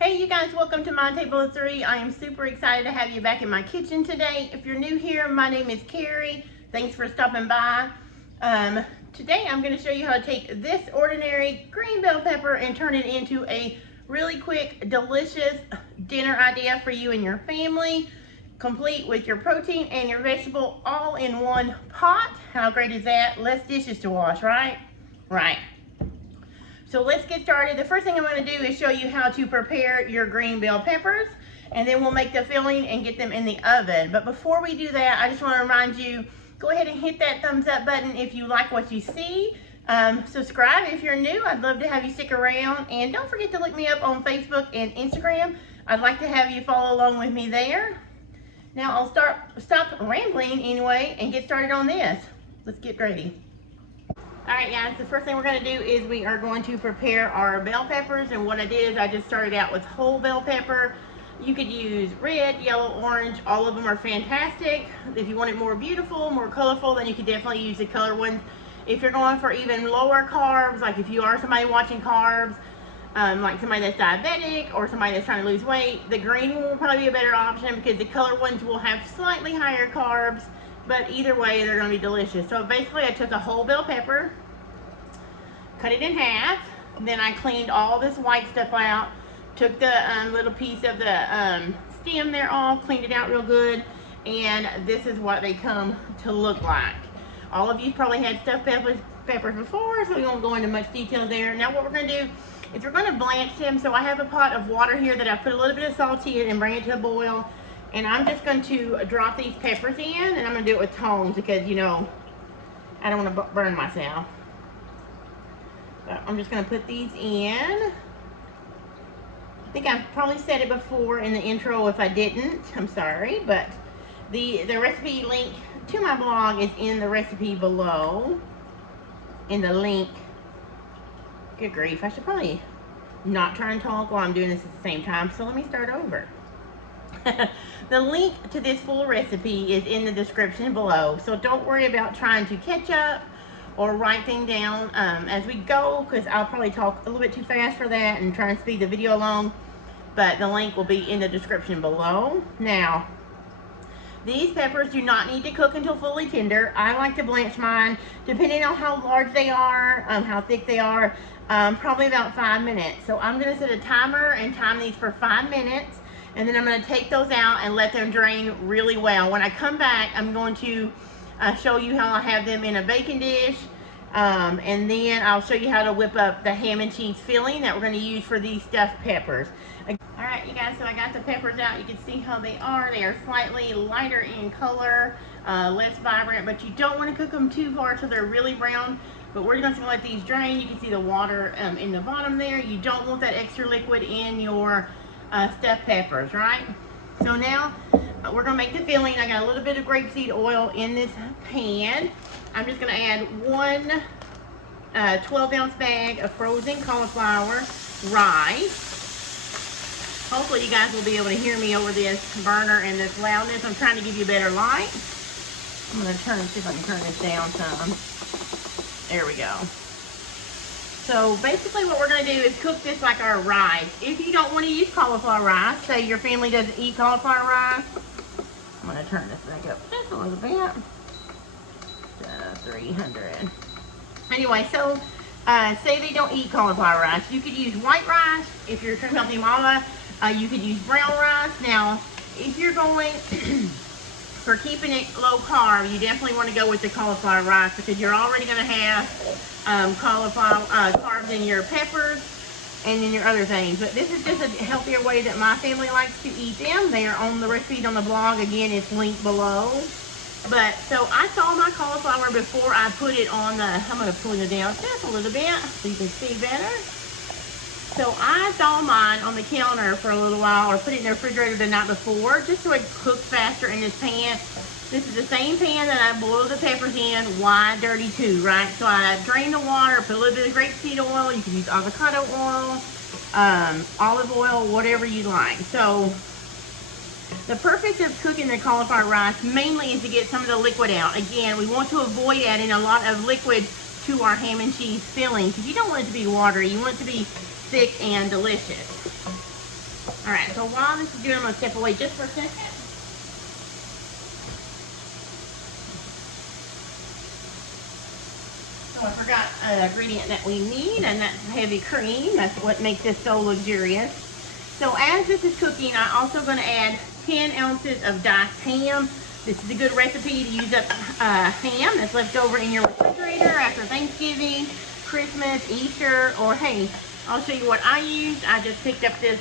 Hey you guys, welcome to my table of three. I am super excited to have you back in my kitchen today. If you're new here, my name is Carrie. Thanks for stopping by. Today I'm going to show you how to take this ordinary green bell pepper and turn it into a really quick, delicious dinner idea for you and your family, complete with your protein and your vegetable all in one pot. How great is that? Less dishes to wash, right? Right. So let's get started. The first thing I'm going to do is show you how to prepare your green bell peppers, and then we'll make the filling and get them in the oven. But before we do that, I just want to remind you, go ahead and hit that thumbs up button if you like what you see. Subscribe if you're new. I'd love to have you stick around, and don't forget to look me up on Facebook and Instagram. I'd like to have you follow along with me there. Now I'll stop rambling anyway and get started on this. Let's get ready. Alright guys, the first thing we're going to do is we are going to prepare our bell peppers, and what I did is I just started out with whole bell pepper. You could use red, yellow, orange, all of them are fantastic. If you want it more beautiful, more colorful, then you could definitely use the color ones. If you're going for even lower carbs, like if you are somebody watching carbs, like somebody that's diabetic or somebody that's trying to lose weight, the green one will probably be a better option because the color ones will have slightly higher carbs. But either way, they're going to be delicious. So basically, I took a whole bell pepper, cut it in half, then I cleaned all this white stuff out, took the little piece of the stem there off, cleaned it out real good, and this is what they come to look like. All of you probably had stuffed peppers before, so we won't go into much detail there. Now what we're going to do is we're going to blanch them. So I have a pot of water here that I put a little bit of salt in and bring it to a boil. And I'm just going to drop these peppers in, and I'm going to do it with tongs because, you know, I don't want to burn myself. So I'm just going to put these in. I think I've probably said it before in the intro. If I didn't, I'm sorry. But the recipe link to my blog is in the recipe below. In the link. Good grief, I should probably not try and talk while I'm doing this at the same time. So let me start over. The link to this full recipe is in the description below, so don't worry about trying to catch up or write things down as we go, because I'll probably talk a little bit too fast for that and try and speed the video along, but the link will be in the description below. Now, these peppers do not need to cook until fully tender. I like to blanch mine, depending on how large they are, how thick they are, probably about 5 minutes. So I'm going to set a timer and time these for 5 minutes. And then I'm going to take those out and let them drain really well. When I come back, I'm going to show you how I have them in a baking dish. And then I'll show you how to whip up the ham and cheese filling that we're going to use for these stuffed peppers. Alright you guys, so I got the peppers out. You can see how they are. They are slightly lighter in color, less vibrant, but you don't want to cook them too far till they're really brown. But we're just going to let these drain. You can see the water in the bottom there. You don't want that extra liquid in your stuffed peppers, right? So now we're going to make the filling. I got a little bit of grapeseed oil in this pan. I'm just going to add one 12-ounce bag of frozen cauliflower rice. Hopefully you guys will be able to hear me over this burner and this loudness. I'm trying to give you better light. I'm going to see if I can turn this down some. There we go. So basically what we're going to do is cook this like our rice. If you don't want to use cauliflower rice, say your family doesn't eat cauliflower rice, I'm going to turn this back up just a little bit. 300. Anyway, so say they don't eat cauliflower rice. You could use white rice. If you're trying healthy mama, you could use brown rice. Now, if you're going for keeping it low carb, you definitely want to go with the cauliflower rice because you're already going to have cauliflower carbs in your peppers and in your other things. But this is just a healthier way that my family likes to eat them. They are on the recipe on the blog. Again, it's linked below. But so I thaw my cauliflower before I put it on the, I'm going to pull it down just a little bit so you can see better. So I thaw mine on the counter for a little while, or put it in the refrigerator the night before, just so it cooks faster in this pan. This is the same pan that I boil the peppers in. Why dirty too, right? So I drain the water, put a little bit of grapeseed oil. You can use avocado oil, olive oil, whatever you like. So the purpose of cooking the cauliflower rice mainly is to get some of the liquid out. Again, we want to avoid adding a lot of liquid to our ham and cheese filling because you don't want it to be watery. You want it to be thick and delicious. All right, so while this is doing, I'm gonna step away just for a second. So I forgot an ingredient that we need, and that's heavy cream. That's what makes this so luxurious. So as this is cooking, I'm also gonna add 10 ounces of diced ham. This is a good recipe to use up ham that's left over in your refrigerator after Thanksgiving, Christmas, Easter, or hey, I'll show you what I used. I just picked up this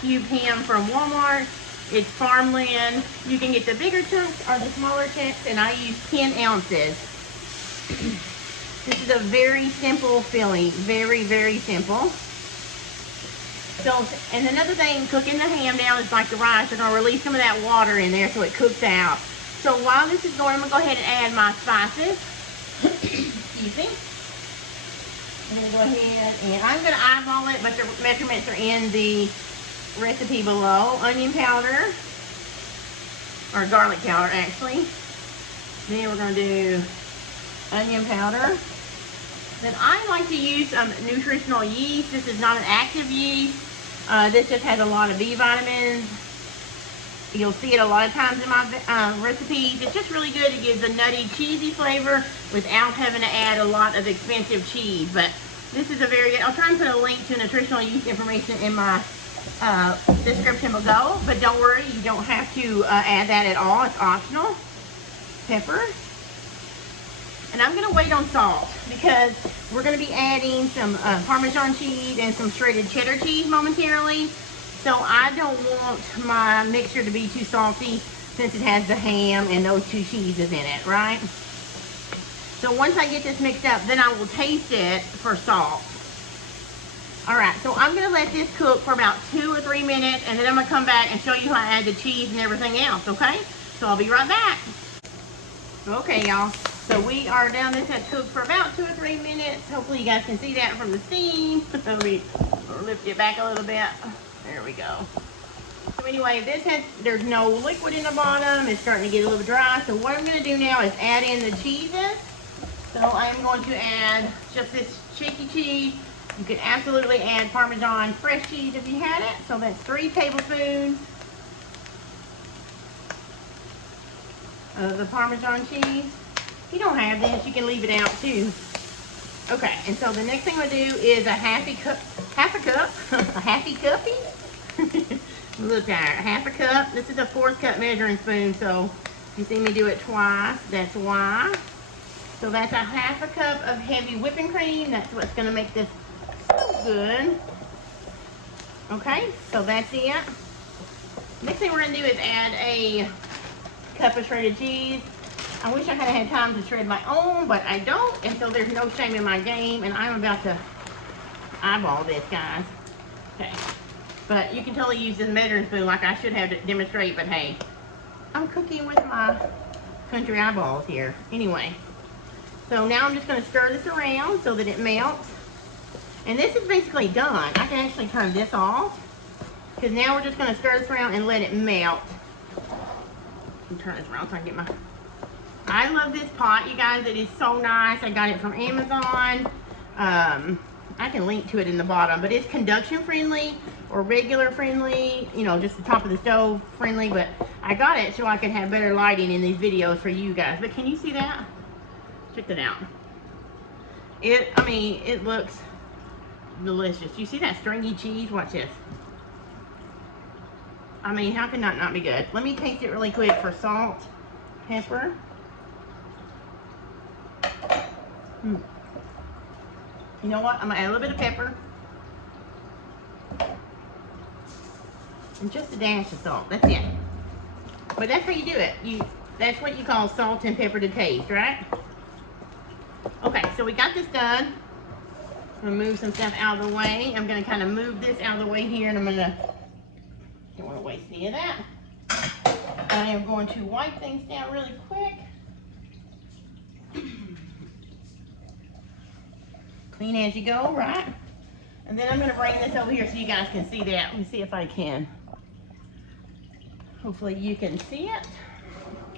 cubed ham from Walmart. It's farmland. You can get the bigger chunks or the smaller chunks, and I use 10 ounces. This is a very simple filling, very, very simple. So, and another thing, cooking the ham down is like the rice. You're gonna release some of that water in there so it cooks out. So while this is going, I'm gonna go ahead and add my spices. Excuse me. I'm gonna go ahead and I'm gonna eyeball it, but the measurements are in the recipe below. Onion powder, or garlic powder actually. Then we're gonna do onion powder. Then I like to use nutritional yeast. This is not an active yeast. This just has a lot of B vitamins. You'll see it a lot of times in my recipes. It's just really good. It gives a nutty, cheesy flavor without having to add a lot of expensive cheese. But this is a very good, I'll try and put a link to nutritional yeast information in my description below. But don't worry, you don't have to add that at all. It's optional. Pepper. And I'm gonna wait on salt because we're gonna be adding some Parmesan cheese and some shredded cheddar cheese momentarily. So I don't want my mixture to be too salty since it has the ham and those two cheeses in it, right? So once I get this mixed up, then I will taste it for salt. All right, so I'm gonna let this cook for about 2 or 3 minutes, and then I'm gonna come back and show you how to add the cheese and everything else, okay? So I'll be right back. Okay, y'all. So we are down. This has cooked for about 2 or 3 minutes. Hopefully you guys can see that from the steam. Let me lift it back a little bit. There we go. So anyway, there's no liquid in the bottom. It's starting to get a little dry. So what I'm going to do now is add in the cheeses. So I'm going to add just this cheeky cheese. You can absolutely add Parmesan fresh cheese if you had it. So that's 3 tablespoons of the Parmesan cheese. If you don't have this, you can leave it out too. Okay, and so the next thing I'm gonna do is a half a cup, a halfy cuppy. Look at it, half a cup. This is a 4th cup measuring spoon, so if you see me do it twice, that's why. So that's a half a cup of heavy whipping cream. That's what's gonna make this so good. Okay, so that's it. Next thing we're gonna do is add a cup of shredded cheese. I wish I had time to shred my own, but I don't, and so there's no shame in my game, and I'm about to eyeball this, guys. Okay, but you can totally use this measuring spoon like I should have to demonstrate, but hey, I'm cooking with my country eyeballs here. Anyway, so now I'm just going to stir this around so that it melts, and this is basically done. I can actually turn this off, because now we're just going to stir this around and let it melt. Let me turn this around so I can get my... I love this pot, you guys. It is so nice. I got it from Amazon. I can link to it in the bottom, but it's conduction friendly or regular friendly, you know, just the top of the stove friendly, but I got it so I can have better lighting in these videos for you guys. But can you see that? Check that out. I mean, it looks delicious. You see that stringy cheese? Watch this. I mean, how can that not be good? Let me taste it really quick for salt, pepper. You know what? I'm gonna add a little bit of pepper and just a dash of salt. That's it. But that's how you do it. That's what you call salt and pepper to taste, right? Okay, so we got this done. I'm gonna move some stuff out of the way. I'm gonna kind of move this out of the way here, and I'm gonna, don't want to waste any of that. I am going to wipe things down really quick. Clean as you go, right? And then I'm going to bring this over here so you guys can see that. Let me see if I can. Hopefully you can see it.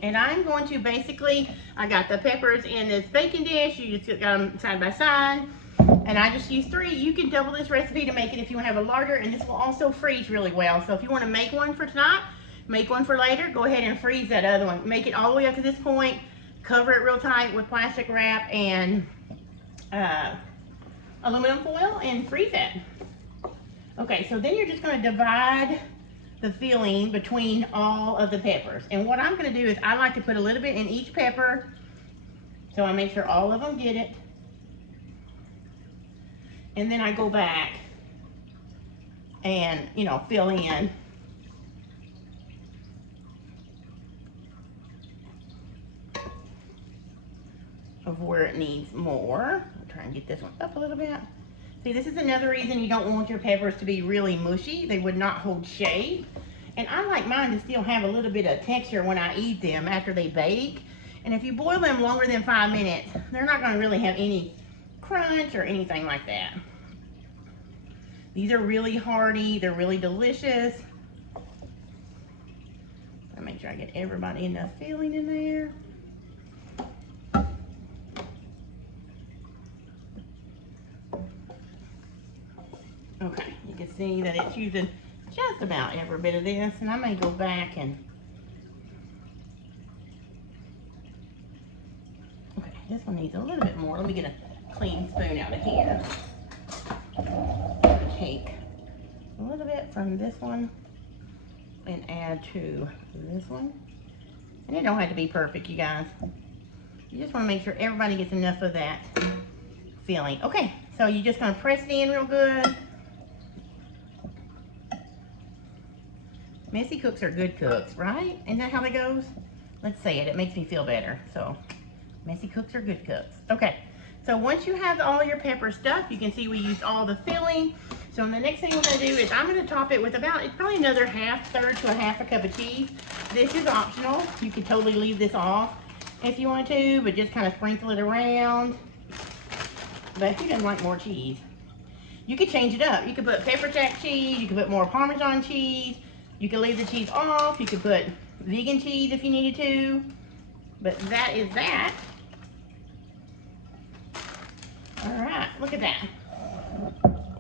And I'm going to basically, I got the peppers in this baking dish. You just got them side by side. And And I just use 3. You can double this recipe to make it if you want to have a larger, and this will also freeze really well. So if you want to make one for tonight, make one for later, go ahead and freeze that other one. Make it all the way up to this point, cover it real tight with plastic wrap and aluminum foil, and freeze it. Okay, so then you're just going to divide the filling between all of the peppers. And what I'm going to do is I like to put a little bit in each pepper, so I make sure all of them get it. And then I go back and, you know, fill in. Of where it needs more. I'll try and get this one up a little bit. See, this is another reason you don't want your peppers to be really mushy. They would not hold shape. And I like mine to still have a little bit of texture when I eat them after they bake. And if you boil them longer than 5 minutes, they're not going to really have any crunch or anything like that. These are really hearty. They're really delicious. I'll make sure I get everybody enough filling in there. Okay, you can see that it's using just about every bit of this, and I may go back and, okay, this one needs a little bit more. Let me get a clean spoon out of here. Take a little bit from this one and add to this one. And it don't have to be perfect, you guys. You just want to make sure everybody gets enough of that filling. Okay, so you're just going to press it in real good. Messy cooks are good cooks, right? Isn't that how it goes? Let's say it. It makes me feel better. So, messy cooks are good cooks. Okay, so once you have all your pepper stuffed, you can see we used all the filling. So the next thing we're going to do is I'm going to top it with about, it's probably another third to a half a cup of cheese. This is optional. You could totally leave this off if you want to, but just kind of sprinkle it around. But who doesn't like more cheese? You could change it up. You could put pepper jack cheese. You could put more Parmesan cheese. You can leave the cheese off. You could put vegan cheese if you needed to. But that is that. All right, look at that.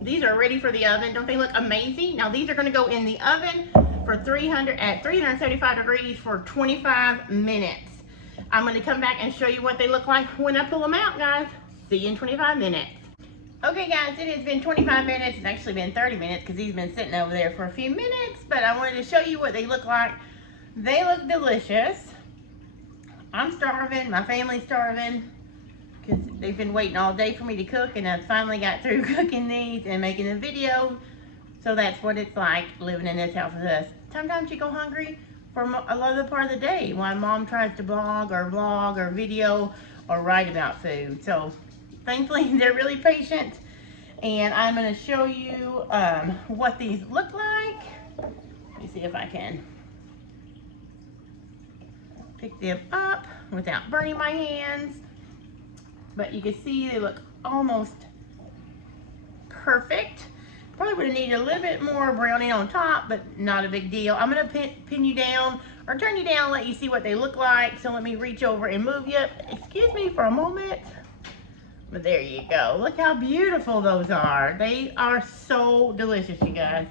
These are ready for the oven. Don't they look amazing? Now these are gonna go in the oven for 375 degrees for 25 minutes. I'm gonna come back and show you what they look like when I pull them out, guys. See you in 25 minutes. Okay guys, it has been 25 minutes. It's actually been 30 minutes because he's been sitting over there for a few minutes, but I wanted to show you what they look like. They look delicious. I'm starving, my family's starving, because they've been waiting all day for me to cook, and I finally got through cooking these and making a video. So that's what it's like living in this house with us. Sometimes you go hungry for a lot of the part of the day while mom tries to blog or vlog or video or write about food. So thankfully they're really patient, and I'm going to show you what these look like. Let me see if I can pick them up without burning my hands. But you can see they look almost perfect. Probably would have needed a little bit more browning on top, but not a big deal. I'm going to pin you down or turn you down and let you see what they look like. So let me reach over and move you. Excuse me for a moment. But there you go. Look how beautiful those are. They are so delicious, you guys.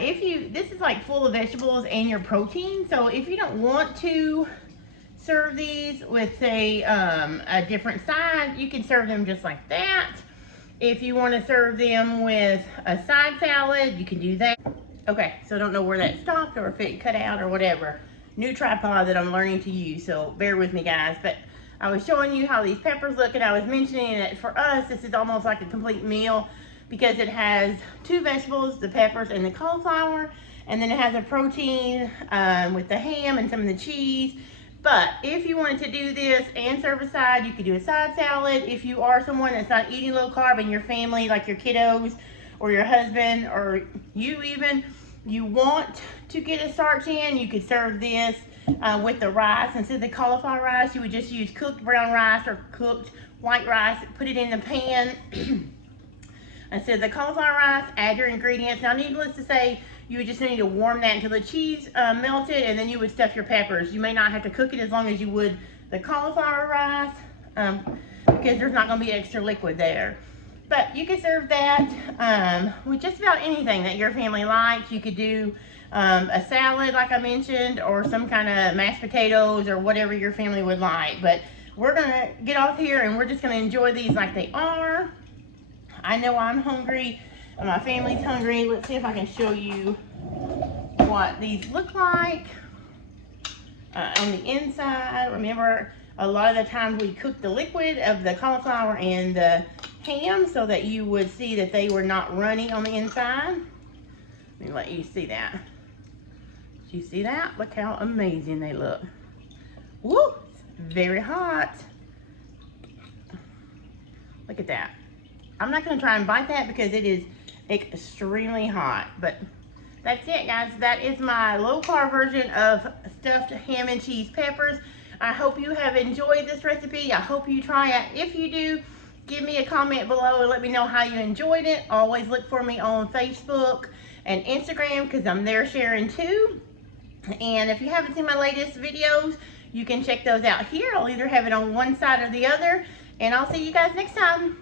This is like full of vegetables and your protein. So if you don't want to serve these with a different side, you can serve them just like that. If you want to serve them with a side salad, you can do that. Okay, so I don't know where that stopped or if it cut out or whatever. New tripod that I'm learning to use, so bear with me guys. But I was showing you how these peppers look, and I was mentioning that for us, this is almost like a complete meal because it has 2 vegetables, the peppers and the cauliflower, and then it has a protein with the ham and some of the cheese. But if you wanted to do this and serve a side, you could do a side salad. If you are someone that's not eating low carb in your family, like your kiddos or your husband or you even, you want to get a starch in, you could serve this with the rice. Instead of the cauliflower rice, you would just use cooked brown rice or cooked white rice, put it in the pan. Instead of the cauliflower rice, add your ingredients. Now, needless to say, you would just need to warm that until the cheese melted, and then you would stuff your peppers. You may not have to cook it as long as you would the cauliflower rice because there's not going to be extra liquid there. But you could serve that with just about anything that your family likes. You could do a salad, like I mentioned, or some kind of mashed potatoes or whatever your family would like. But we're going to get off here and we're just going to enjoy these like they are. I know I'm hungry and my family's hungry. Let's see if I can show you what these look like on the inside. Remember, a lot of the times we cook the liquid of the cauliflower and the ham so that you would see that they were not runny on the inside. Let me let you see that. Do you see that? Look how amazing they look. Woo! It's very hot. Look at that. I'm not going to try and bite that because it is extremely hot. But that's it, guys. That is my low-carb version of stuffed ham and cheese peppers. I hope you have enjoyed this recipe. I hope you try it. If you do, give me a comment below and let me know how you enjoyed it. Always look for me on Facebook and Instagram because I'm there sharing too. And if you haven't seen my latest videos, you can check those out here. I'll either have it on one side or the other. And I'll see you guys next time.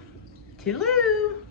Toodaloo!